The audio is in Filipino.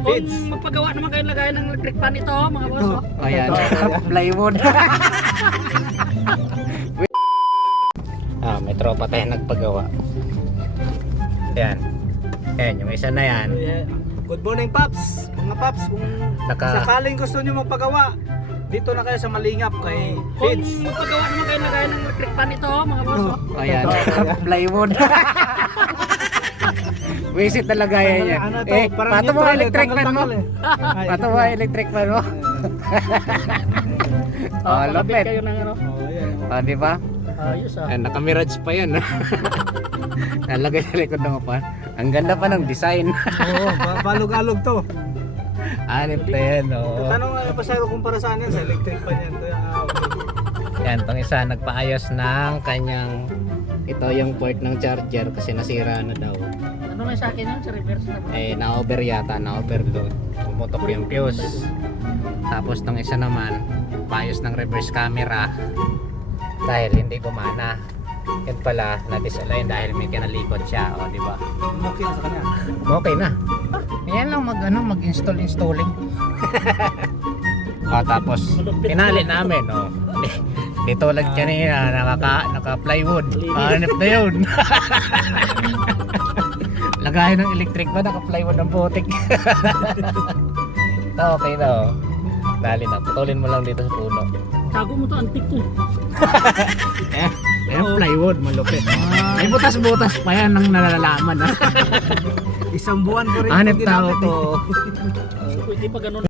Kung magpagawa naman kayo lagay ng electric pan ito, mga boss. Oh. Ayan, plywood. May tropa tayo nagpagawa. Ayan. Ayan, yung isa na yan. Good morning, Paps. Mga Paps, kung sakaling gusto nyo magpagawa, dito na kayo sa Malingap kay Kung Pids. magpagawa naman kayo lagay ng electric pan ito, mga boss. Ayan, plywood. Visit talaga yan yan. Ano to? Parang pato mo neutral eh, electric fan mo. tanggal-tanggal eh. Pato mo electric fan mo. Oh, Kapit lupit. kayo ng ano. Oh, Di ba? Ayos ah. Naka-mirage pa yan. Nalagay sa likod ng upan. Ang ganda pa ng design. Oo, balog-alog to. Anip na yan. Oh. Tanong nga pa sa'yo kung para saan yan, sa electric pan yan. Kaya, okay. Yan, tong isa nagpaayos ng kanyang ito yung port ng charger kasi nasira na daw. Ano lang sa akin yun? Sa reverse na. Na-over yata, na-overload. Pumutok yung fuse. Tapos tong isa naman, paayos ng reverse camera dahil hindi gumana. Yan pala, na-disalign dahil may kinalikot siya, o di ba? Okay na sa kanya. Okay na. Yan lang mag-installing. Tapos pinali namin, dito lang kanina naka-plywood. Hanip na yun. Lagayan ng electric ba, naka-plywood ng putik. Okay na, dali na, putulin mo lang dito sa puno. Tago mo to, antik to. Plywood, malupit. May butas-butas pa yan ng nalalaman. Isang buwan ko rin. Hanip tao ginamit eh. to. Pwede pa ganun.